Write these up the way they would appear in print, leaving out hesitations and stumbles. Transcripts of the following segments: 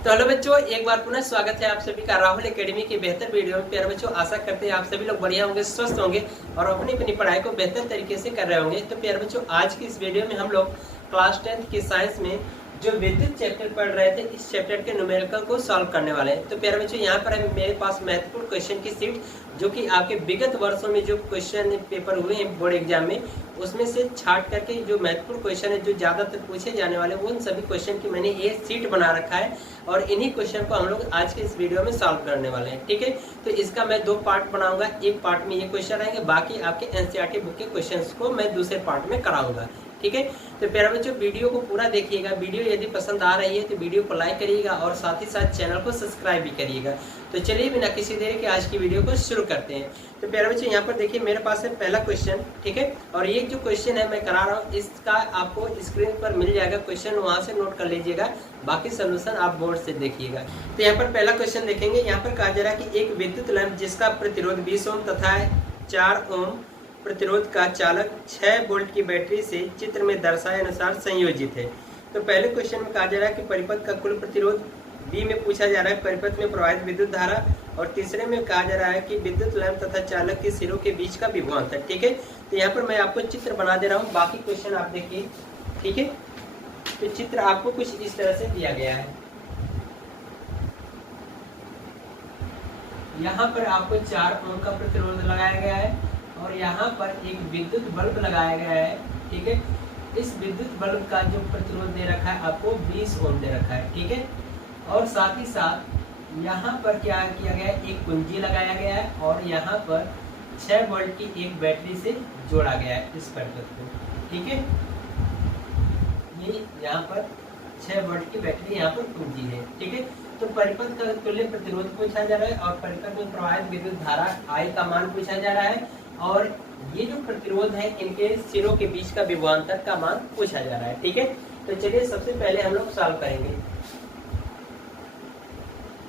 तो हेलो बच्चों, एक बार पुनः स्वागत है आप सभी का राहुल एकेडमी की बेहतर वीडियो में। प्यारे बच्चों, आशा करते हैं आप सभी लोग बढ़िया होंगे, स्वस्थ होंगे और अपनी अपनी पढ़ाई को बेहतर तरीके से कर रहे होंगे। तो प्यारे बच्चों, आज की इस वीडियो में हम लोग क्लास 10th की साइंस में जो विद्युत चैप्टर पढ़ रहे थे, इस चैप्टर के न्यूमेरिकल को सॉल्व करने वाले हैं। तो प्यारे बच्चों, यहाँ पर है मेरे पास महत्वपूर्ण क्वेश्चन की सीट, जो कि आपके विगत वर्षों में जो क्वेश्चन पेपर हुए हैं बोर्ड एग्जाम में, उसमें से छाट करके जो महत्वपूर्ण क्वेश्चन है, जो ज्यादातर पूछे जाने वाले, उन सभी क्वेश्चन की मैंने ये सीट बना रखा है और इन्हीं क्वेश्चन को हम लोग आज के इस वीडियो में सॉल्व करने वाले हैं। ठीक है, तो इसका मैं दो पार्ट बनाऊंगा। एक पार्ट में ये क्वेश्चन रहेंगे, बाकी आपके एनसीईआरटी बुक के क्वेश्चंस को मैं दूसरे पार्ट में कराऊंगा। ठीक है, तो प्यारे बच्चों, वीडियो को पूरा देखिएगा। वीडियो यदि पसंद आ रही है तो वीडियो को लाइक करिएगा और साथ ही साथ चैनल को सब्सक्राइब भी करिएगा। तो चलिए बिना किसी देरी के आज की वीडियो को शुरू करते हैं। तो प्यारे बच्चों, यहाँ पर देखिए मेरे पास है पहला क्वेश्चन। ठीक है, और ये जो क्वेश्चन है मैं करा रहा हूँ, इसका आपको स्क्रीन पर मिल जाएगा क्वेश्चन, वहां से नोट कर लीजिएगा, बाकी सोल्यूशन आप बोर्ड से देखिएगा। तो यहाँ पर पहला क्वेश्चन देखेंगे। यहाँ पर कहा जा रहा है कि एक विद्युत लैंप जिसका प्रतिरोध 20 ओम तथा 4 ओम प्रतिरोध का चालक 6 वोल्ट की बैटरी से चित्र में दर्शाए अनुसार संयोजित है। तो पहले क्वेश्चन में कहा जा रहा है कि परिपथ का कुल प्रतिरोध, बी में पूछा जा रहा है परिपथ में प्रवाहित विद्युत धारा, और तीसरे में कहा जा रहा है कि विद्युत लैंप तथा चालक के सिरों के बीच का विभवांतर। ठीक है, तो यहाँ पर मैं आपको चित्र बना दे रहा हूँ, बाकी क्वेश्चन आप देखिए। ठीक है, तो चित्र आपको कुछ इस तरह से दिया गया है। यहाँ पर आपको 4 ओम का प्रतिरोध लगाया गया है और यहाँ पर एक विद्युत बल्ब लगाया गया है। ठीक है, इस विद्युत बल्ब का जो प्रतिरोध दे रखा है आपको 20 ओम दे रखा है। ठीक है, और साथ ही साथ यहाँ पर क्या किया गया है, एक कुंजी लगाया गया है और यहाँ पर 6 वोल्ट की एक बैटरी से जोड़ा गया है इस परिपथ को। ठीक है, ये यहाँ पर 6 वोल्ट की बैटरी यहाँ पर कुंजी है। ठीक है, तो परिपथ का तुल्य प्रतिरोध पूछा जा रहा है और परिपथ में प्रवाहित विद्युत धारा I का मान पूछा जा रहा है, और ये जो प्रतिरोध है इनके सिरों के बीच का विभवांतर का मान पूछा जा रहा है। ठीक है, तो चलिए सबसे पहले हम लोग सॉल्व करेंगे।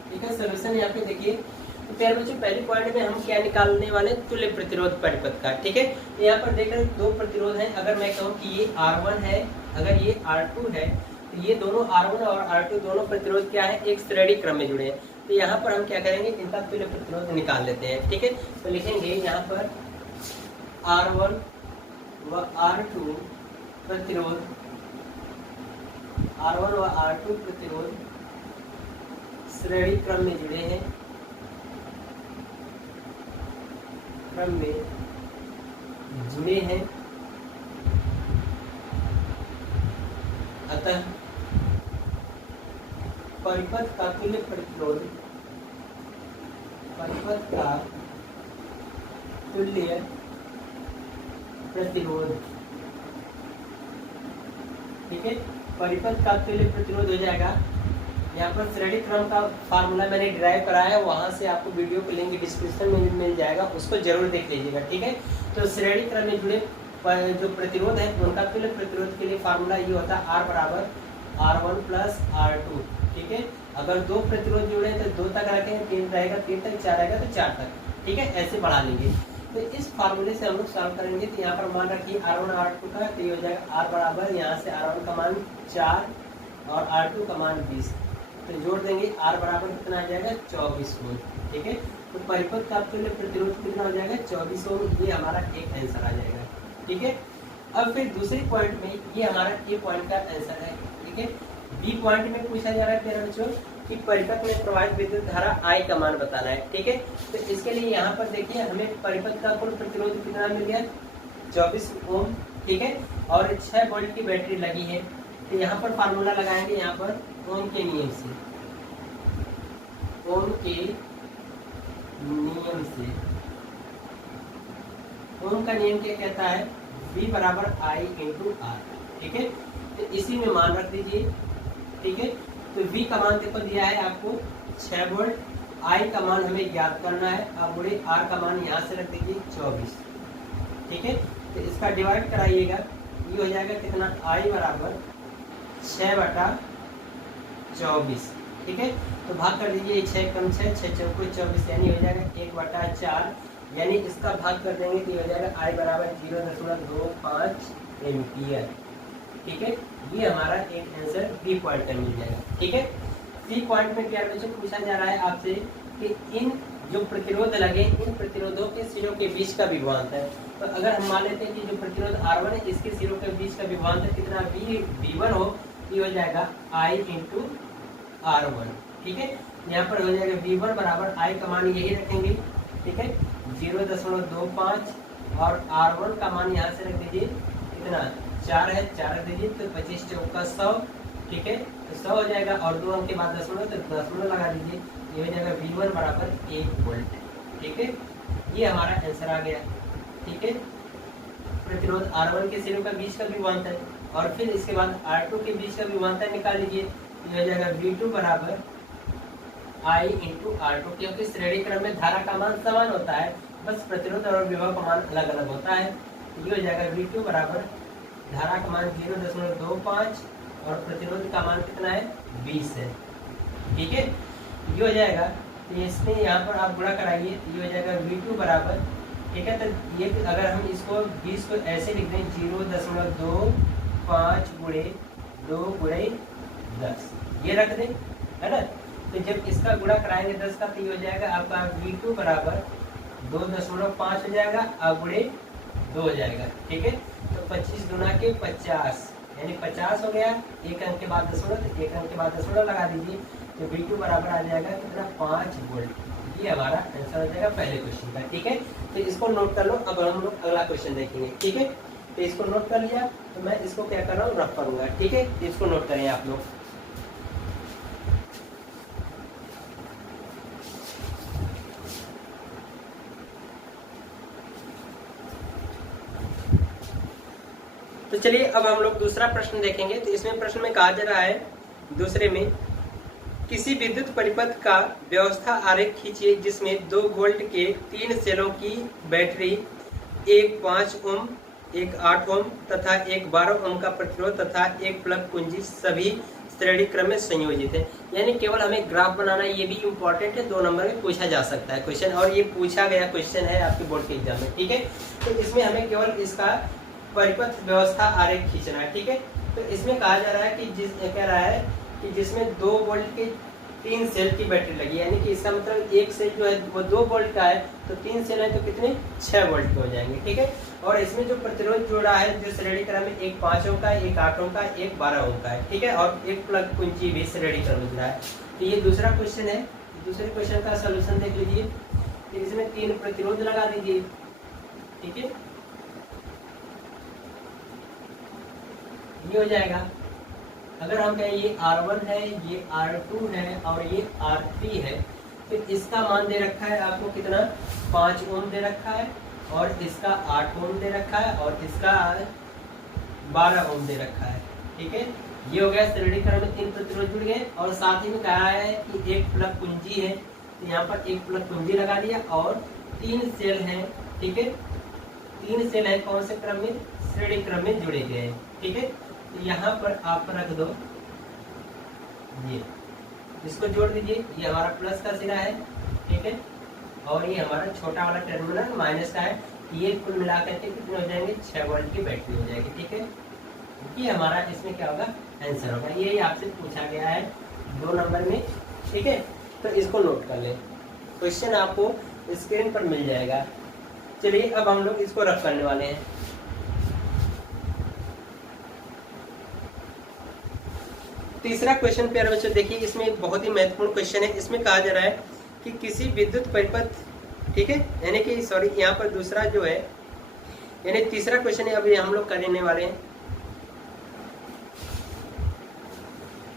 ठीक है, सॉल्यूशन यहाँ पे देखिए। तो प्यारे बच्चों, पहले पॉइंट में हम क्या निकालने वाले, तुल्य प्रतिरोध परिपथ का। ठीक है, तो यहाँ पर देख रहे हैं दो प्रतिरोध है। अगर मैं कहूँ कि ये R1 है, अगर ये R2 है, तो ये दोनों R1 और R2 दोनों प्रतिरोध क्या है, एक श्रेणी क्रम में जुड़े हैं। तो यहाँ पर हम क्या करेंगे, इनका तुल्य प्रतिरोध निकाल लेते हैं। ठीक है, तो लिखेंगे यहाँ पर R1 व R2 प्रतिरोध, R1 व R2 प्रतिरोध श्रेणी क्रम में जुड़े हैं, क्रम में जुड़े हैं, अतः परिपथ का तुल्य प्रतिरोध, परिपथ का तुल्य प्रतिरोध, ठीक है, परिपथ का तुल्य प्रतिरोध हो जाएगा। यहाँ पर श्रेणी क्रम का फार्मूला मैंने डिराइव कराया है, वहां से आपको वीडियो को लिंक डिस्क्रिप्शन में मिल जाएगा, उसको जरूर देख लीजिएगा। ठीक है, तो श्रेणी क्रम में जुड़े जो प्रतिरोध है उनका तुल्य प्रतिरोध के लिए फार्मूला ये होता है R बराबर R1 प्लस R2। ठीक है, अगर दो प्रतिरोध जुड़े तो 2 तक रखेंगे, 3 रहेगा, 3 तक, 4 रहेगा तो 4 तक। ठीक है, ऐसे बढ़ा लेंगे। तो इस फार्मूले से हम लोग सॉल्व करेंगे। तो यहाँ पर मान रखिए R1 R2 का, तो ये हो जाएगा R बराबर, यहाँ से R1 का मान 4 और R2 का मान 20, तो जोड़ देंगे, R बराबर कितना आ जाएगा, 24 ओम। ठीक है, तो परिपथ का तुल्य प्रतिरोध कितना हो जाएगा, 24 ओम। ये हमारा एक आंसर आ जाएगा। ठीक है, अब फिर दूसरे पॉइंट में ये हमारा ए पॉइंट का आंसर है। ठीक है, बी पॉइंट में पूछा जा रहा है मेरे बच्चों कि परिपथ में प्रवाहित विद्युत धारा I का मान बताना है। ठीक है, तो इसके लिए यहाँ पर देखिए हमें परिपथ का कुल प्रतिरोध कितना मिल गया, 24 ओम। ठीक है, और 6 वोल्ट की बैटरी लगी है। तो यहाँ पर फार्मूला लगाएंगे, यहाँ पर ओम के नियम से, ओम के नियम से। ओम का नियम क्या कहता है, V बराबर I इंटू R। ठीक है, तो इसी में मान रख दीजिए। ठीक है, तो V का मान देखो दिया है आपको 6 वोल्ट, I का मान हमें ज्ञात करना है। अब बोले R का मान यहाँ से रख दीजिए 24। ठीक है, तो इसका डिवाइड कराइएगा, ये हो जाएगा कितना, I बराबर 6/24। ठीक है, तो भाग कर दीजिए, 6 कम 6, 6 चौको 24, यानी हो जाएगा 1/4, यानी इसका भाग कर देंगे तो ये हो जाएगा I बराबर 0.25 एम्पियर। ठीक है, ये हमारा एक आंसर बी पॉइंट का मिल जाएगा। ठीक है, सी पॉइंट में प्यारे बच्चों पूछा जा रहा है आपसे कि इन जो प्रतिरोध लगे इन प्रतिरोधों के सिरों के बीच का विभवांतर है। तो अगर हम मान लेते हैं कि जो प्रतिरोध R1 है इसके सिरों के बीच का विभवांतर कितना V1 हो, ये हो जाएगा I इंटू R1। ठीक है, यहाँ पर हो जाएगा V1 बराबर I का मान यही रखेंगे, ठीक है 0.25 और R1 का मान यहाँ से रख दीजिए कितना 4 है, 4 रख दीजिए तो 25 चौका 100। ठीक है, तो 100 हो जाएगा और 2 अंक के बाद दशमलव तो दशमलव लगा दीजिए, ये हो जाएगा V1 बराबर 1 वोल्ट। ठीक है, ये हमारा आंसर आ गया। ठीक है, प्रतिरोध R1 के सिरों का बीच का विभवांतर और फिर इसके बाद R2 के बीच का विभवांतर निकाल लीजिए, ये हो जाएगा V2 बराबर I इंटू R2, क्योंकि श्रेणी क्रम में धारा का मान समान होता है, बस प्रतिरोध और विभव का मान अलग अलग होता है। ये हो जाएगा V2 बराबर धारा का मान 0.25 और प्रतिरोध का मान कितना है 20 है। ठीक है, ये हो जाएगा, तो इसमें यहाँ पर आप गुणा कराइए, ये हो जाएगा V2 बराबर, ठीक है, तो ये अगर हम इसको 20 को ऐसे लिख दें 0.25 गुणे 2 गुणे 10 ये रख दें, है ना। तो जब इसका गुणा कराएंगे 10 का तो ये हो जाएगा आपका V2 बराबर 2.5 हो जाएगा और गुणे 2 हो जाएगा। ठीक है, तो 25 गुना के 50 यानी 50 हो गया, एक अंक के बाद दशमलव, तो एक अंक के बाद दशमलव लगा दीजिए, तो V2 बराबर आ जाएगा कितना 5 वोल्ट। ये हमारा आंसर हो जाएगा पहले क्वेश्चन का। ठीक है, तो इसको नोट कर लो। अब हम लोग अगला क्वेश्चन देखेंगे। ठीक है, तो इसको नोट कर लिया, तो मैं इसको क्या कर रहा हूँ रफ करूंगा। ठीक है, इसको नोट करें आप लोग। तो चलिए अब हम लोग दूसरा प्रश्न देखेंगे। तो इसमें प्रश्न में कहा जा रहा है दूसरे में, किसी विद्युत परिपथ का व्यवस्था आरेख खींचिए जिसमें 2 वोल्ट के 3 सेलों की बैटरी, एक 5 ओम, एक 8 ओम तथा एक 12 ओम का प्रतिरोध तथा एक प्लग कुंजी सभी श्रेणी क्रम में संयोजित है। यानी केवल हमें ग्राफ बनाना, ये भी इम्पोर्टेंट है, 2 नंबर में पूछा जा सकता है क्वेश्चन, और ये पूछा गया क्वेश्चन है आपके बोर्ड के एग्जाम में। ठीक है, तो इसमें हमें केवल इसका परिपथ व्यवस्था आरेख खींचना है। ठीक है, तो इसमें कहा जा रहा है कि कह रहा है कि जिसमें 2 वोल्ट के 3 सेल की बैटरी लगी, यानी कि इसका मतलब एक सेल जो है वो 2 वोल्ट का है, तो 3 सेल है तो कितने 6 वोल्ट के हो जाएंगे। ठीक है, और इसमें जो प्रतिरोध जोड़ा है जो श्रेणी क्रम में एक 5 ओम का है, एक 8 ओम का है, एक 12 ओम का है। ठीक है, और एक प्लग कुंजी भी श्रेणी क्रम में जुड़ा है। तो ये दूसरा क्वेश्चन है। दूसरे क्वेश्चन का सोल्यूशन देख लीजिए। तो इसमें 3 प्रतिरोध लगा दीजिए। ठीक है, ये हो जाएगा, अगर हम कहें ये R1 है, ये R2 है और ये R3 है, तो इसका मान दे रखा है आपको कितना 5 ओम दे रखा है, और इसका 8 ओम दे रखा है, और इसका 12 ओम दे रखा है। ठीक है, ये हो गया श्रेणी क्रम में 3 प्रतिरोध जुड़ गए, और साथ ही में कहा है कि एक प्लग कुंजी है, तो यहाँ पर एक प्लग कुंजी लगा दिया, और 3 सेल हैं। ठीक है, 3 सेल है कौन से क्रम में, श्रेणी क्रम में जुड़े गए हैं। ठीक है, तो यहाँ पर आप रख दो, ये इसको जोड़ दीजिए, ये हमारा प्लस का सिरा है। ठीक है, और ये हमारा छोटा वाला टर्मिनल माइनस का है। ये कुल मिलाकर के कितने हो जाएंगे 6 वोल्ट की बैटरी हो जाएगी। ठीक है, ये हमारा इसमें क्या होगा आंसर होगा। ये आपसे पूछा गया है 2 नंबर में। ठीक है, तो इसको नोट कर लें, क्वेश्चन आपको स्क्रीन पर मिल जाएगा। चलिए अब हम लोग इसको रफ करने वाले हैं। तीसरा क्वेश्चन प्यारे बच्चों देखिए, इसमें बहुत ही महत्वपूर्ण क्वेश्चन है। इसमें कहा जा रहा है कि किसी विद्युत परिपथ, ठीक है, यानी कि सॉरी यहाँ पर दूसरा जो है, यानी तीसरा क्वेश्चन है अभी हम लोग करने वाले हैं।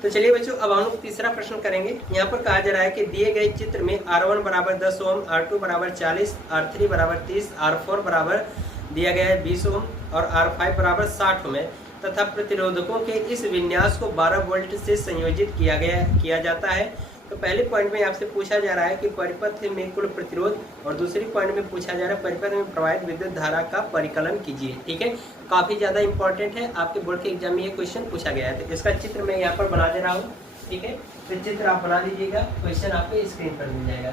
तो चलिए बच्चों अब हम लोग तीसरा प्रश्न करेंगे। यहाँ पर कहा जा रहा है कि दिए गए चित्र में R1 बराबर 10 ओम, R2 बराबर 40, R3 बराबर 30, R4 बराबर दिया गया है 20 ओम और R5 बराबर 60 ओम है, तथा प्रतिरोधकों के इस विन्यास को 12 वोल्ट से संयोजित किया जाता है। तो पहले पॉइंट में आपसे पूछा जा रहा है कि परिपथ में कुल प्रतिरोध, और दूसरी पॉइंट में पूछा जा रहा है परिपथ में प्रवाहित विद्युत धारा का परिकलन कीजिए। ठीक है, काफी ज्यादा इंपॉर्टेंट है, आपके बोर्ड के एग्जाम में ये क्वेश्चन पूछा गया है। तो इसका चित्र मैं यहाँ पर बना दे रहा हूँ। ठीक है, तो चित्र आप बना लीजिएगा, क्वेश्चन आपको स्क्रीन पर मिल जाएगा।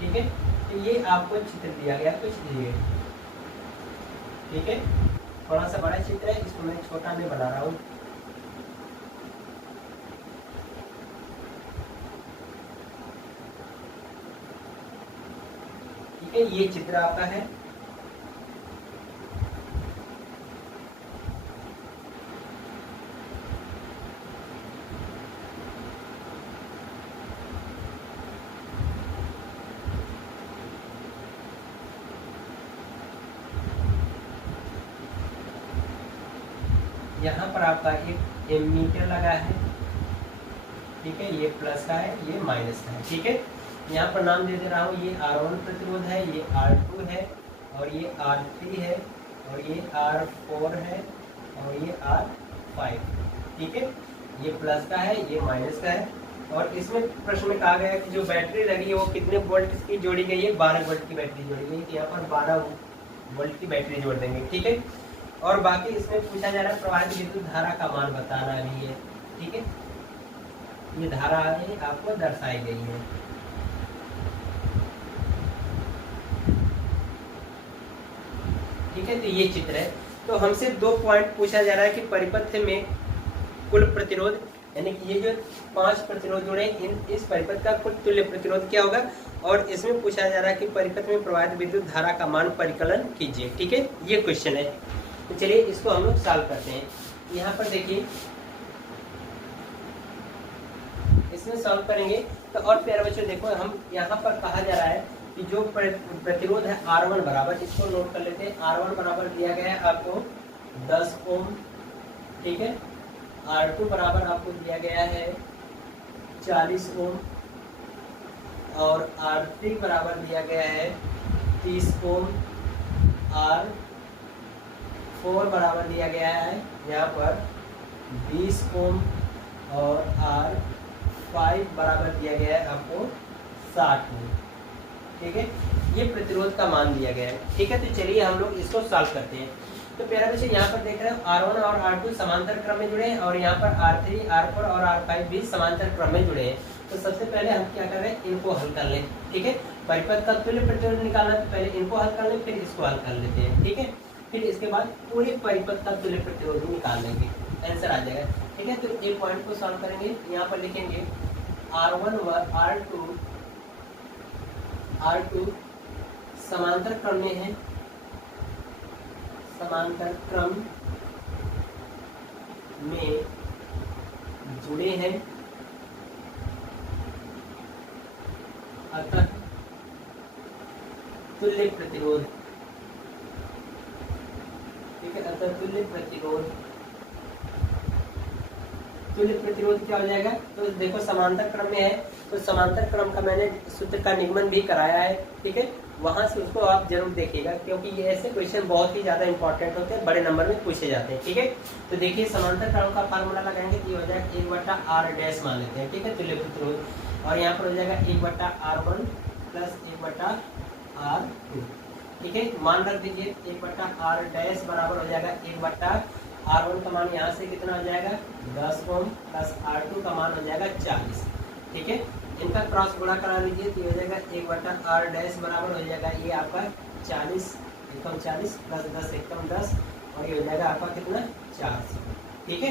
ठीक है, तो ये आपको चित्र दिया गया कुछ ये। ठीक है, थोड़ा सा बड़ा चित्र है, इसको मैं छोटा में बना रहा हूँ। है, ये चित्र आपका है। यहाँ पर आपका एक एमीटर लगा है, ठीक है, ये प्लस का है, ये माइनस का है, ठीक है। यहाँ पर नाम दे दे रहा हूँ, ये R1 प्रतिरोध है, ये R2 है, और ये R3 है, और ये R4 है, और ये R5, ठीक है। ये प्लस का है, ये माइनस का है। और इसमें प्रश्न में कहा गया है कि जो बैटरी लगी है वो कितने वोल्ट की जोड़ी गई है, 12 वोल्ट की बैटरी जोड़ी गई है। यहाँ पर 12 वोल्ट की बैटरी जोड़ देंगे, ठीक है। और बाकी इसमें पूछा जा रहा है प्रवाहित विद्युत धारा का मान बताना भी है, ठीक है। ये धारा आपको दर्शाई गई है, ठीक है। तो ये चित्र है। तो हमसे 2 पॉइंट पूछा जा रहा है कि परिपथ में कुल प्रतिरोध, यानी कि ये जो 5 प्रतिरोध जुड़े इस परिपथ का कुल तुल्य प्रतिरोध क्या होगा। और इसमें पूछा जा रहा है कि परिपथ में प्रवाहित विद्युत धारा का मान परिकलन कीजिए, ठीक है। ये क्वेश्चन है। तो चलिए इसको हम लोग सॉल्व करते हैं। यहाँ पर देखिए, इसमें सॉल्व करेंगे तो और प्यारे बच्चों देखो, हम यहाँ पर कहा जा रहा है कि जो प्रतिरोध है R1 बराबर, इसको नोट कर लेते हैं। R1 बराबर दिया गया है आपको 10 ओम, ठीक है। R2 बराबर आपको दिया गया है 40 ओम, और R3 बराबर दिया गया है 30 ओम, R4 बराबर दिया गया है यहाँ पर 20 ओम, और R5 बराबर दिया गया है आपको 60 ओम, ठीक है। ये प्रतिरोध का मान दिया गया है, ठीक है। तो चलिए हम लोग इसको सॉल्व करते हैं। तो प्यारा बच्चे यहाँ पर देख रहे हो R1 और R2 समांतर क्रम में जुड़े हैं, और यहाँ पर R3, R4 और R5 भी समांतर क्रम में जुड़े हैं। तो सबसे पहले हम क्या कर रहे हैं, इनको हल कर लें, ठीक है। परिपथ का तुल्य प्रतिरोध निकालना है, तो पहले इनको हल कर लें, फिर इसको हल कर लेते हैं, ठीक है। फिर इसके बाद पूरे परिपथ का तुल्य प्रतिरोध भी निकाल लेंगे, आंसर आ जाएगा, ठीक है। तो एक पॉइंट को सॉल्व करेंगे। यहाँ पर लिखेंगे R1 व R2 समांतर क्रम में है, समांतर क्रम में जुड़े हैं, अतः तुल्य प्रतिरोध, ठीक है। अतः तुल्य प्रतिरोध क्या हो जाएगा। तो देखो समांतर क्रम में है, तो समांतर क्रम का मैंने सूत्र का निगमन भी कराया है, ठीक है। वहां से उसको आप जरूर देखिएगा, क्योंकि ये ऐसे क्वेश्चन बहुत ही ज्यादा इंपॉर्टेंट होते हैं, बड़े नंबर में पूछे जाते हैं, ठीक है। तो देखिए समांतर क्रम का फार्मूला लगाएंगे तो ये हो जाएगा 1/r डैश मान लेते हैं, ठीक है, तुल्य प्रतिरोध। और यहाँ पर हो जाएगा 1/r1 प्लस 1/r2, ठीक है। मान रख दीजिए 1/r डैश बराबर हो जाएगा 1/r1 का मान यहाँ से कितना हो जाएगा 10 ओम, प्लस R2 का मान हो जाएगा 40, ठीक है। इनका क्रॉस गुणा करा लीजिए तो ये हो जाएगा 1/r डैश बराबर हो जाएगा ये आपका 40 एकम 40 प्लस 10 एकम 10, और ये हो जाएगा आपका कितना 400, ठीक है।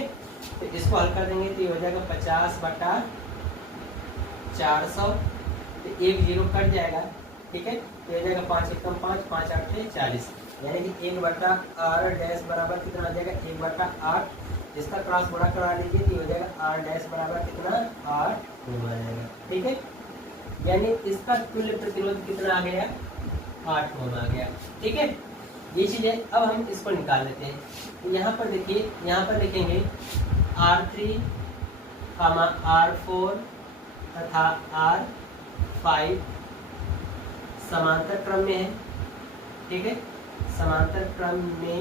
तो इसको हल कर देंगे तो ये हो जाएगा 50/400, तो 1 0 कट जाएगा, ठीक है। तो ये हो जाएगा 5 एकम 5, 5 8 40, यानी कि 1/r डैश बराबर कितना हो जाएगा 1/8। इसका क्रॉस गुणा करा लीजिए तो हो जाएगा r डैश बराबर कितना 8 ओम आ जाएगा, ठीक है। यानी इसका तुल्य प्रतिरोध कितना आ गया 8 ओम आ गया, ठीक है। ये चीज है। अब हम इसको निकाल लेते हैं। तो यहाँ पर देखिए, यहाँ पर लिखेंगे R3, R4 तथा R5 समांतर क्रम में है, ठीक है, समांतर क्रम में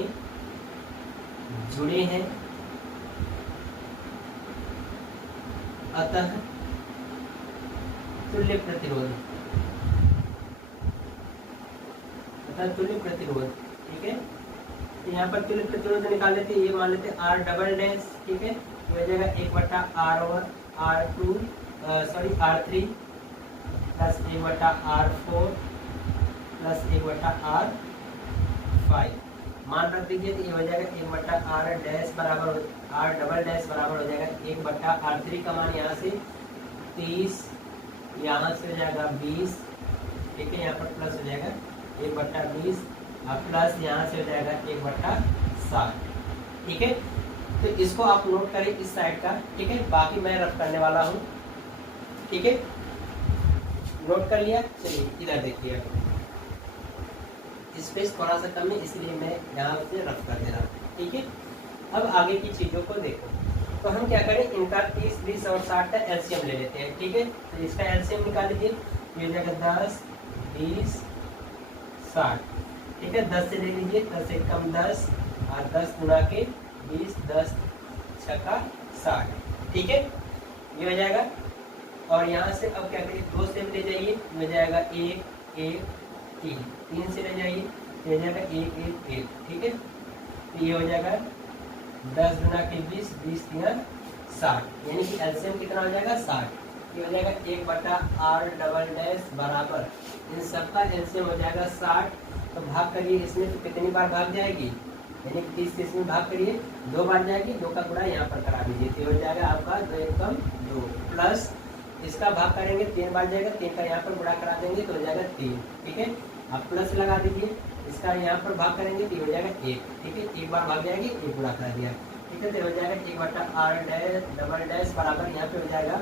जुड़े हैं, अतः तुल्य प्रतिरोध, ठीक है। तो यहाँ पर तुल्य प्रतिरोध निकाल लेते हैं। ये मान लेते हैं R डबल डैश, ठीक है, ये हो जाएगा 1/r1 R3 plus 1/r4 plus 1/r5 मान रख दीजिए तो ये हो जाएगा 1/r डैश बराबर R डबल डैश बराबर हो जाएगा 1/r3 का मान यहाँ से 30, यहाँ से हो जाएगा 20, ठीक है, यहाँ पर प्लस हो जाएगा 1/20 और प्लस यहाँ से हो जाएगा 1/60। ठीक है, तो इसको आप नोट करें इस साइड का। ठीक है, बाकी मैं रफ करने वाला हूँ। ठीक है, नोट कर लिया। चलिए इधर देखिए, स्पेस थोड़ा सा कम है इसलिए मैं यहाँ से रफ कर दे रहा हूँ। ठीक है, अब आगे की चीज़ों को देखो। तो हम क्या करें, इनका 30, 20 और 60 का एलसीएम ले लेते हैं। ठीक है, तो इसका एलसीएम निकाल लीजिए। ये जगह 10, 20, 60। ठीक है, 10 से ले लीजिए, 10 से कम 10 और 10 गुणा के 20, 10 छक्का 60। ठीक है, ये हो जाएगा। और यहाँ से अब क्या करिए, 2 से ले जाइए, हो जाएगा 1, 1, 3। 3 से ले जाइए, हो जाएगा 1, 1, 1। ठीक है, तो ये हो जाएगा 10 गुना के 20, 20 3 60, यानी कि एलसीएम कितना हो जाएगा 60। ये हो जाएगा 1/r डबल डैश बराबर इन सबका एलसीएम हो जाएगा 60। तो भाग करिए इसमें, तो कितनी बार भाग जाएगी, यानी कि 30 से इसमें भाग करिए, 2 बार जाएगी, 2 का गुणा यहाँ पर करा दीजिए। तो हो जाएगा आपका 2 एकम 2 प्लस इसका भाग करेंगे 3 बार जाएगा, 3 का यहाँ पर गुणा करा देंगे तो हो जाएगा 3। ठीक है, आप प्लस लगा दीजिए, इसका यहाँ पर भाग करेंगे तो हो जाएगा 1। ठीक है, 1 बार भाग जाएगी, 1 गुणा करा दिया। ठीक है, तो हो जाएगा 1/r डबल डैश बराबर यहाँ पे हो जाएगा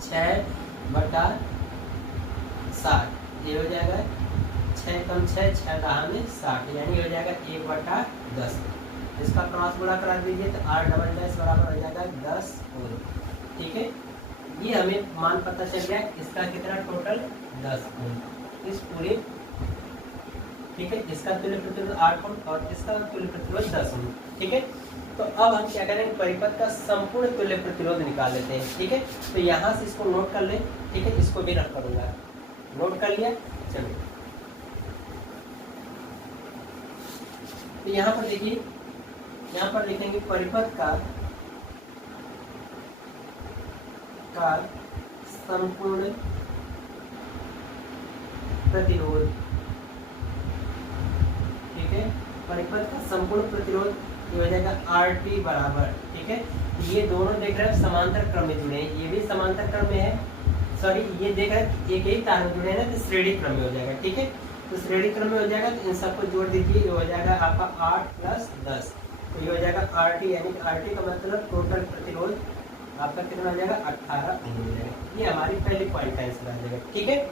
6/60। ये हो जाएगा 6 कम 6, 6 दहा में 60, यानी हो जाएगा 1/10। इसका क्रॉस गुणा करा दीजिए तो r डबल डैश बराबर हो जाएगा 10 ओम। ठीक है, ये हमें मान पता चल गया, इसका कितना टोटल 10 ओम इस पूरे। ठीक है, इसका तुल्य प्रतिरोध 8 ओम और इसका तुल्य प्रतिरोध 10 ओम। ठीक है, तो अब हम क्या करेंगे, परिपथ का संपूर्ण तुल्य प्रतिरोध निकाल लेते हैं। ठीक है, तो यहाँ से इसको नोट कर लें। ठीक है, इसको भी रख करूंगा, नोट कर लिया। चलिए, तो यहाँ पर देखिए, यहाँ पर लिखेंगे परिपथ का संपूर्ण प्रतिरोध। ठीक है, परिपथ का संपूर्ण प्रतिरोध ये हो जाएगा RT बराबर। ठीक है, ये दोनों देख रहे हैं समांतर क्रम में जुड़े हैं, ये भी समांतर क्रम में है, सॉरी ये देख रहे हैं एक ही तार में जुड़े हैं ना, तो श्रेणी क्रम में हो जाएगा। ठीक है, तो श्रेणी क्रम में हो जाएगा, तो इन सबको जोड़ दीजिए, ये हो जाएगा आपका 8 + 10। तो ये हो जाएगा RT, यानी कि RT का मतलब टोटल प्रतिरोध आपका कितना हो जाएगा 18 ओम हो जाएगा। ये हमारी पहली पॉइंट का आंसर आ जाएगा। ठीक है,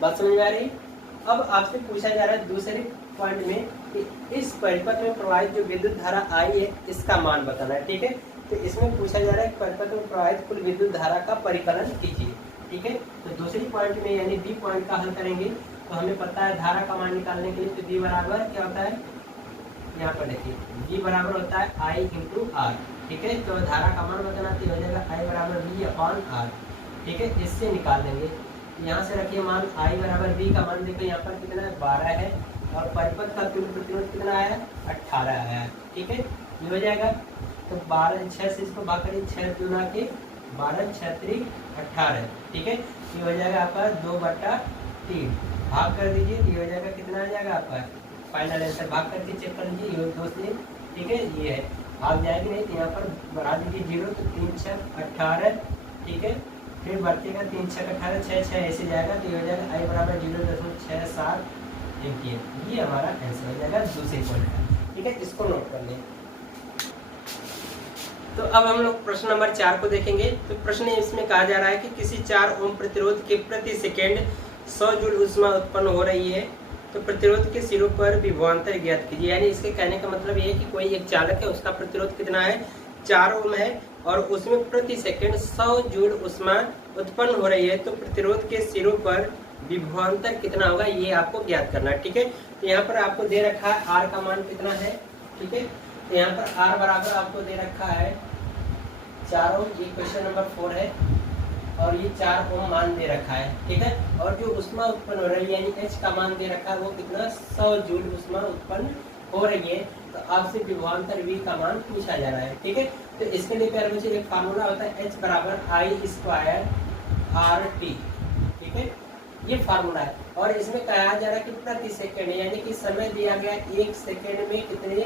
बात समझ में आ रही। अब आपसे पूछा जा रहा है दूसरे पॉइंट में कि इस परिपथ में प्रवाहित जो विद्युत धारा आई है इसका मान बताना है। ठीक है, तो इसमें पूछा जा रहा है परिपथ में प्रवाहित कुल विद्युत धारा का परिकलन कीजिए। ठीक है, तो दूसरी पॉइंट में यानी बी पॉइंट का हल करेंगे। तो हमें पता है धारा का मान निकालने के लिए, तो बी बराबर क्या होता है, यहाँ पर देखिए बी बराबर होता है I × R। ठीक है, तो धारा का मान बताना तो हो जाएगा I बराबर V/R। ठीक है, इससे निकाल देंगे, यहाँ से रखिए मान I बराबर V का मान देखिए यहाँ पर कितना है 12 है, और परिपथ का तुल्य प्रतिरोध कितना आया 18 आया है। ठीक है, ये हो जाएगा, तो 12 6 से इसको भाग करिए, 6 गुना के 12 6 3 18। ठीक है, ये हो जाएगा आपका 2/3 भाग कर दीजिए, ये हो जाएगा कितना आ जाएगा आपका फाइनल आंसर, भाग करके चेक कर लीजिए, ये 2 से। ठीक है, ये है, भाग जाएगी नहीं तो यहाँ पर बढ़ा दीजिए 0, तो 3 6 18। ठीक है, फिर बढ़तेगा 3 6 18 6 6 ऐसे जाएगा, तो ये हो जाएगा I बराबर 0.67 एम्पियर। ये हमारा आंसर हो जाएगा दूसरे पॉइंट का। ठीक है, इसको नोट कर लें। तो अब हम लोग प्रश्न नंबर 4 को देखेंगे। तो प्रश्न इसमें कहा जा रहा है कि किसी 4 ओम प्रतिरोध के प्रति सेकेंड 100 जूल ऊष्मा उत्पन्न हो रही है, तो प्रतिरोध के सिरों पर विभवांतर ज्ञात कीजिए। यानी इसके कहने का मतलब ये है कि कोई एक चालक है, उसका प्रतिरोध कितना है 4 ओम है, और उसमें प्रति सेकंड 100 जूल ऊष्मा उत्पन्न हो रही है, तो प्रतिरोध के सिरों पर विभवांतर कितना होगा ये आपको ज्ञात करना है। ठीक है, तो यहाँ पर आपको दे रखा है R का मान कितना है। ठीक है, तो यहाँ पर R बराबर आपको दे रखा है 4 ओम, ये क्वेश्चन नंबर 4 है, और ये 4 ओम मान दे रखा है। ठीक है, और जो ऊष्मा उत्पन्न हो रही है यानी H का मान दे रखा है वो कितना 100 जूल ऊष्मा उत्पन्न हो रही है, तो आपसे विभवांतर V का मान पूछा जा रहा है। ठीक है, तो इसके लिए प्यारे बच्चे एक फार्मूला होता है H बराबर I² RT। ठीक है, ये फार्मूला है, और इसमें कहा जा रहा है कि प्रति सेकंड यानी कि समय दिया गया 1 सेकंड में कितने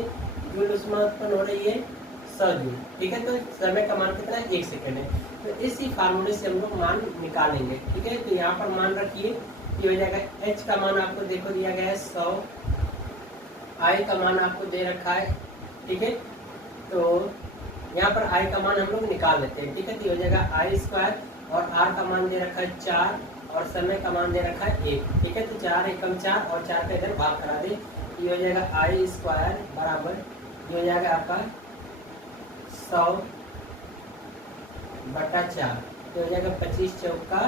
जूल ऊष्मा उत्पन्न हो रही है 100 जूल। ठीक है, तो समय का मान कितना है 1 सेकंड है, तो इसी फार्मूले से हम लोग मान निकालेंगे। ठीक है, तो यहाँ पर मान रखिए ये हो जाएगा। h का मान आपको देखो दिया गया है 100, i का मान आपको दे रखा है, ठीक है। तो यहाँ पर i का मान हम लोग निकाल लेते हैं, ठीक है। तो ये हो जाएगा i² और r का मान दे रखा है 4 और समय का मान दे रखा है 1, ठीक है। तो 4 एकम 4 और 4 का इधर भाग करा दे, ये हो जाएगा i² बराबर ये हो जाएगा आपका 100/4, तो हो जाएगा 25 चौका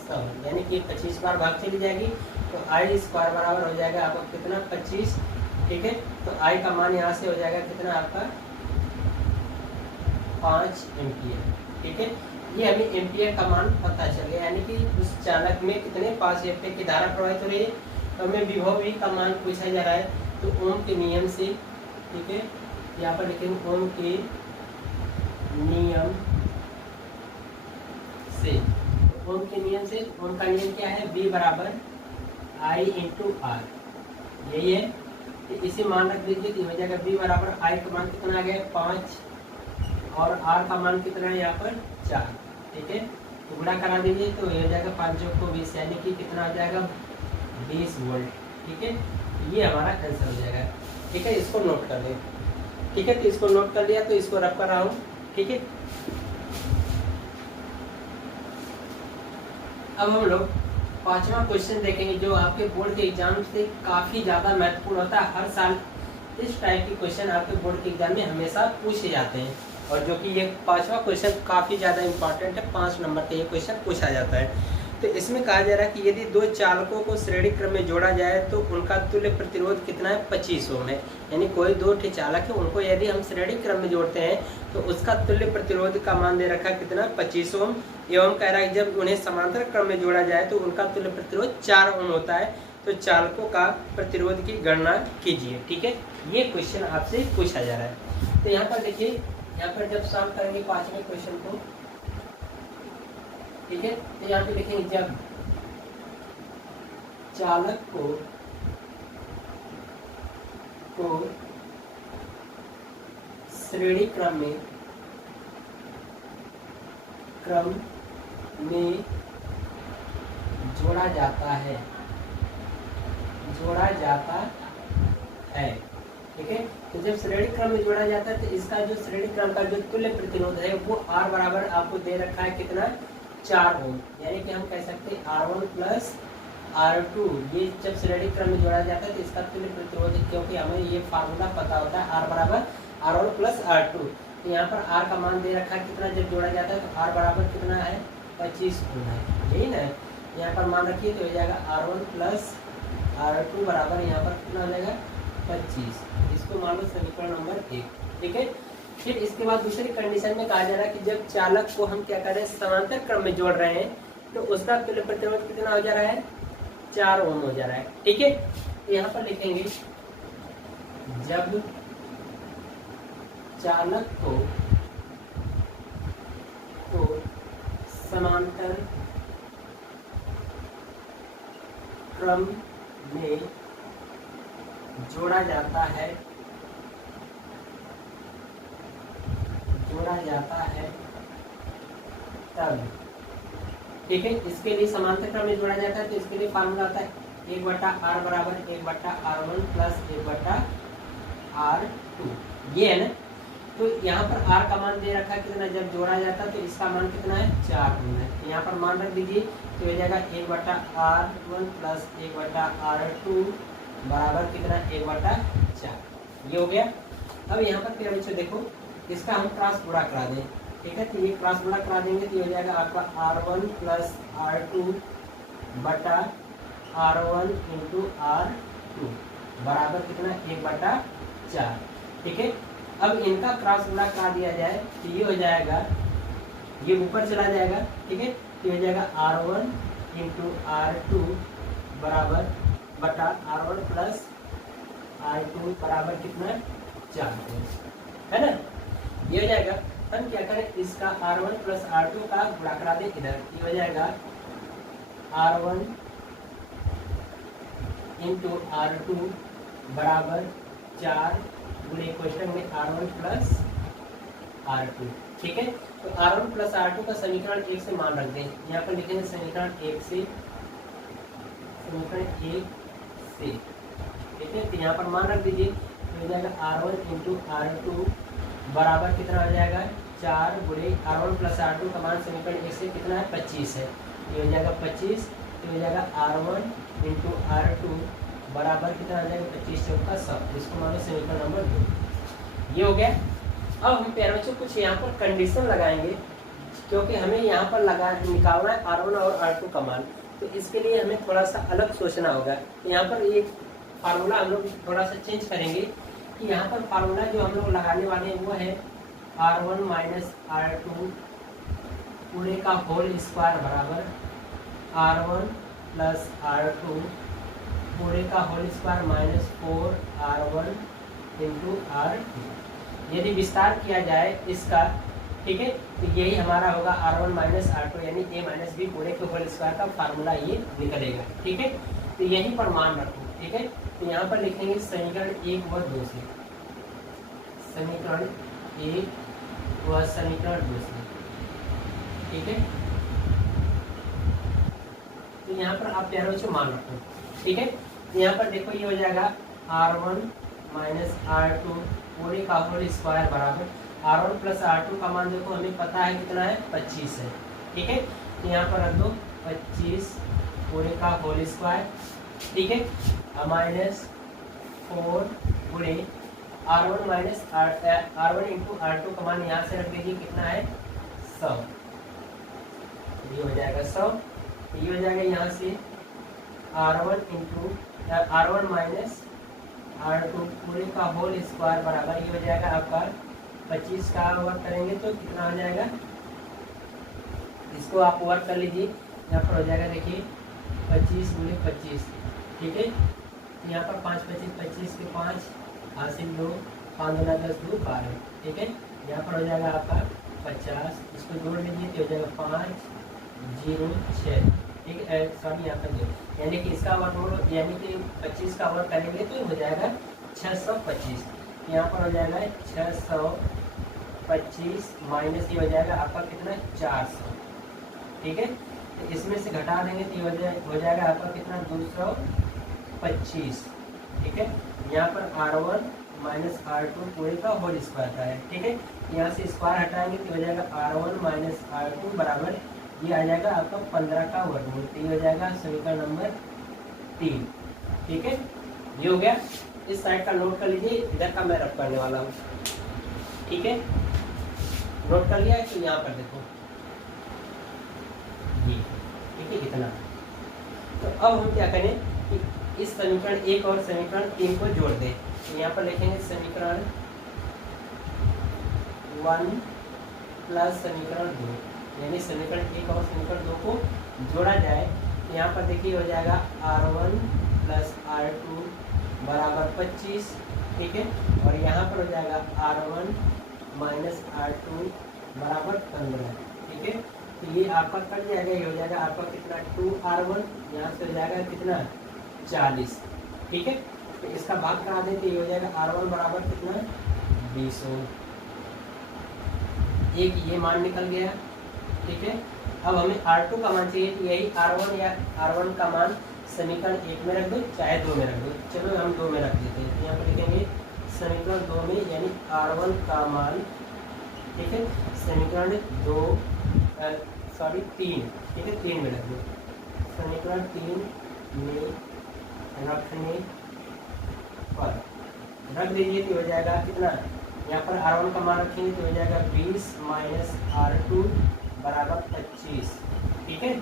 100, यानी कि 25 बार भाग चली जाएगी। तो i² बराबर हो जाएगा आपका कितना 25, ठीक है। तो i का मान यहाँ से हो जाएगा कितना आपका 5 एम्पियर, ठीक है। ये हमें एम्पियर का मान पता चल गया, यानी कि उस चालक में कितने 5 एम्पियर की धारा प्रवाहित हो रही है। तो हमें विभव V का मान पूछा जा रहा है, तो ओम के नियम से, ठीक है, यहाँ पर लिखेंगे ओम के नियम से। ओम के नियम से, ओम का नियम क्या है, V बराबर I × R, यही है। तो इसे मान रख दीजिए, तो हो जाएगा V बराबर I का मान कितना आ गया 5 और R का मान कितना है यहाँ पर 4, ठीक है। तो गुणा करा दीजिए, तो ये हो जाएगा 5 को 20, यानी कि कितना आ जाएगा 20 वोल्ट, ठीक है। ये हमारा आंसर हो जाएगा, ठीक है। इसको नोट कर लें, ठीक है। तो इसको नोट कर लिया, तो इसको रख कर रहा हूँ, ठीक है। अब हम लोग 5वां क्वेश्चन देखेंगे, जो आपके बोर्ड के एग्जाम से काफ़ी ज़्यादा महत्वपूर्ण होता है। हर साल इस टाइप के क्वेश्चन आपके बोर्ड के एग्जाम में हमेशा पूछे जाते हैं, और जो कि ये 5वां क्वेश्चन काफ़ी ज़्यादा इंपॉर्टेंट है। 5 नंबर का ये क्वेश्चन पूछा जाता है। तो इसमें कहा जा रहा है कि यदि दो चालकों को श्रेणी क्रम में जोड़ा जाए तो उनका तुल्य प्रतिरोध कितना है 25 ओम है। यानी कोई दो चालक है, उनको यदि हम श्रेणी क्रम में जोड़ते हैं तो उसका तुल्य प्रतिरोध का मान दे रखा है कितना 25 ओम। एवं कह रहा है जब उन्हें समांतर क्रम में जोड़ा जाए तो उनका तुल्य प्रतिरोध 4 ओम होता है। तो चालकों का प्रतिरोध की गणना कीजिए, ठीक है। ये क्वेश्चन आपसे पूछा जा रहा है। तो यहाँ पर देखिए, यहाँ पर जब सॉल्व करेंगे 5वें क्वेश्चन को, ठीक है, तो यहाँ पे लिखेंगे जब चालक को श्रेणी क्रम में जोड़ा जाता है, ठीक है। तो जब श्रेणी क्रम में जोड़ा जाता है तो इसका जो श्रेणी क्रम का जो तुल्य प्रतिरोध है वो R बराबर आपको दे रखा है कितना 4 ओम। यानी कि हम कह सकते हैं R1 प्लस R2। ये जब श्रेणी क्रम में जोड़ा जाता है तो इसका तुल्य प्रतिरोध, क्योंकि हमें ये फार्मूला पता होता है R बराबर R1 प्लस R2। तो यहाँ पर R का मान दे रखा है कितना जब जोड़ा जाता है, तो R बराबर कितना है 25 ओम है, यही ना। यहाँ पर मान रखिए, तो हो जाएगा R1 प्लस R2 बराबर यहाँ पर कितना हो जाएगा 25। इसको मान लो समीकरण नंबर 1, ठीक है। फिर इसके बाद दूसरी कंडीशन में कहा जा रहा है कि जब चालक को हम क्या कर रहे हैं समांतर क्रम में जोड़ रहे हैं तो उसका तुल्य प्रतिरोध कितना हो जा रहा है 4 ओम हो जा रहा है, ठीक है। तो यहाँ पर लिखेंगे जब चालक को समांतर क्रम में जोड़ा जाता है तब, ठीक है। इसके लिए समांतर क्रम में जोड़ा जाता है तो इसके लिए फार्मूला होता है 1/r बराबर 1/r1 प्लस 1/r2, ये है ना। तो यहाँ पर r का मान दे रखा है कितना जब जोड़ा जाता है तो इसका मान कितना है 4 ओम है। तो यहाँ पर मान रख दीजिए, तो हो जाएगा 1/r1 प्लस 1/r2 बराबर कितना 1/4, ये हो गया। अब यहाँ पर फिर बच्चों देखो, इसका हम क्रॉस गुणा करा दें, ठीक है। तो ये क्रॉस गुणा करा देंगे तो ये हो जाएगा आपका R1 प्लस R2 बटा R1 इंटू R2 बराबर कितना 1/4, ठीक है। अब इनका क्रॉस गुणा करा दिया जाए तो ये हो जाएगा, ये ऊपर चला जाएगा, ठीक है। तो हो जाएगा R1 इंटू R2 बराबर बटा R1 प्लस R2 बराबर कितना 4 है ना, ये हो जाएगा। हम क्या करें, इसका R1 प्लस R2 का गुणा करा दें इधर, ये हो जाएगा R1 इंटू R2 बराबर 4 गुणे क्वेश्चन में R1 प्लस R2, ठीक है। तो R1 प्लस R2 का समीकरण 1 से मान रख दें, यहाँ पर लिखेंगे समीकरण 1 से समीकरण 1 से, ठीक है। तो यहाँ पर मान रख दीजिए, तो हो जाएगा R1 इंटू R2 बराबर कितना हो जाएगा 4 गुणे R1 प्लस R2 का मान समीकरण 1 से कितना है 25 है, ये हो जाएगा 25। तो हो जाएगा R1 इंटू R2 बराबर कितना हो जाएगा 25 चौका 100, इसको मानो समीकरण नंबर 2। ये हो गया। अब हम प्यारे बच्चों कुछ यहाँ पर कंडीशन लगाएंगे, क्योंकि हमें यहाँ पर निकालना है R1 और R2 का मान, तो इसके लिए हमें थोड़ा सा अलग सोचना होगा। तो यहाँ पर एक फार्मूला हम लोग थोड़ा सा चेंज करेंगे कि यहाँ पर फार्मूला जो हम लोग लगाने वाले हैं वो है R1 माइनस R2 पूरे का होल स्क्वायर बराबर R1 प्लस R2 पूरे का whole square minus 4R1 into R2। यदि विस्तार किया जाए इसका, ठीक है, तो यही हमारा होगा R1 माइनस R2 यानी A माइनस B पूरे के होल स्क्वायर का फार्मूला ये निकलेगा, ठीक है। तो यही पर मान रखो, ठीक है। तो यहाँ पर लिखेंगे समीकरण 1 व 2 से, समीकरण 1 व समीकरण 2 से, ठीक है। तो यहाँ पर आप प्यारे बच्चों मान रखो, ठीक है। तो यहाँ पर देखो ये हो जाएगा R1 माइनस R2 पूरे का होल स्क्वायर बराबर R1 प्लस R2 का मान देखो हमें पता है कितना है 25 है, ठीक है। तो यहाँ पर रख दो 25 पूरे का होल स्क्वायर, ठीक है, माइनस 4 गुणे R1 minus R1 into R2 का मान यहाँ से रख दीजिए कितना है 100, ये हो जाएगा 100। ये हो जाएगा यहाँ से R1 into R1 minus R2 पूरे का होल स्क्वायर बराबर ये हो जाएगा आपका 25 का वर्क करेंगे तो कितना हो जाएगा, इसको आप वर्क कर लीजिए। यहाँ पर हो जाएगा देखिए 25 गुणे 25, ठीक है। यहाँ पर 5 25 25 के 5 हासिल 2 5 गुना 10 2 12, ठीक है। यहाँ पर हो जाएगा आपका 50, इसको जोड़ लीजिए तो हो जाएगा 5 0 6, ठीक है। सॉरी यहाँ पर 0, यानी कि इसका वर्क यानी कि 25 का वर्क करेंगे तो हो जाएगा 625। यहाँ पर हो जाएगा 625 माइनस ये हो जाएगा आपका कितना 400, ठीक है। तो इसमें से घटा देंगे तो ये हो जाएगा आपका कितना 225, ठीक है। यहाँ पर R1 माइनस R2 पूरे का होल स्क्वायर का है, ठीक है। यहाँ से स्क्वायर हटाएंगे तो हो जाएगा R1 माइनस R2 बराबर ये आ जाएगा आपका 15 का वर्गमूल, तो ये हो जाएगा समीकरण नंबर 3, ठीक है। ये हो गया। इस साइड का नोट कर लीजिए, इधर का मैं रफ करने वाला हूँ, ठीक है। नोट कर लिया है तो यहाँ पर देखो ये, ठीक है, इतना। तो अब हम क्या करें कि इस समीकरण 1 और समीकरण 3 को जोड़ दें। तो यहाँ पर लिखेंगे समीकरण 1 प्लस समीकरण 2, यानी समीकरण 1 और समीकरण 2 को जोड़ा जाए तो यहाँ पर देखिए हो जाएगा R1 प्लस R2 बराबर 25, ठीक है। और यहाँ पर हो जाएगा R1 माइनस R2 बराबर 15, ठीक है। तो ये आपका कट जाएगा, ये हो जाएगा आपका कितना 2R1, यहाँ से हो जाएगा कितना 40, ठीक है। तो इसका भाग करा दें तो ये हो जाएगा R1 बराबर कितना 20 ओम, एक ये मान निकल गया, ठीक है। अब हमें R2 का मान चाहिए, तो यही R1 या R1 का मान समीकरण 1 में रख दो चाहे 2 में रख दो, चलो हम 2 में रख देते हैं। तो यहाँ पर लिखेंगे समीकरण 2 में यानी R1 का मान, ठीक है, समीकरण 3, ठीक है, 3 में रख दो, समीकरण 3 में रखने पर रख दीजिए तो हो जाएगा कितना, यहाँ पर R1 का मान रखेंगे तो हो जाएगा 20 माइनस R2 बराबर 25, ठीक है,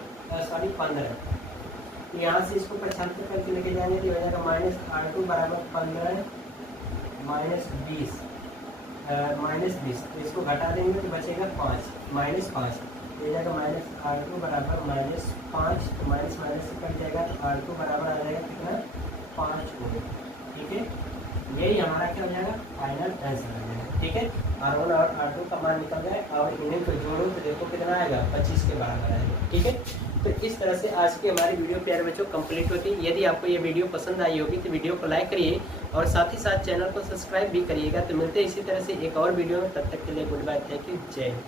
सॉरी 15। तो यहाँ से इसको पक्षांतर करके लेके जाएंगे तो हो जाएगा माइनस R2 बराबर 15 माइनस 20, तो इसको घटा देंगे तो बचेगा 5 माइनस 5, हो जाएगा माइनस R2 बराबर माइनस 5, तो माइनस माइनस से कट जाएगा तो R2 बराबर आ जाएगा कितना 5 ओम, ठीक है। यही हमारा क्या हो जाएगा फाइनल आंसर आ जाएगा, ठीक है। R1 और R2 का मान निकल जाए और इन्हें को जोड़ो तो देखो कितना आएगा 25 के बराबर आएगा, ठीक है। तो इस तरह से आज की हमारी वीडियो प्यारे बच्चों कंप्लीट होती है। यदि आपको ये वीडियो पसंद आई होगी तो वीडियो को लाइक करिए और साथ ही साथ चैनल को सब्सक्राइब भी करिएगा। तो मिलते हैं इसी तरह से एक और वीडियो में, तब तक के लिए गुड बाय, थैंक यू, जय हिंद।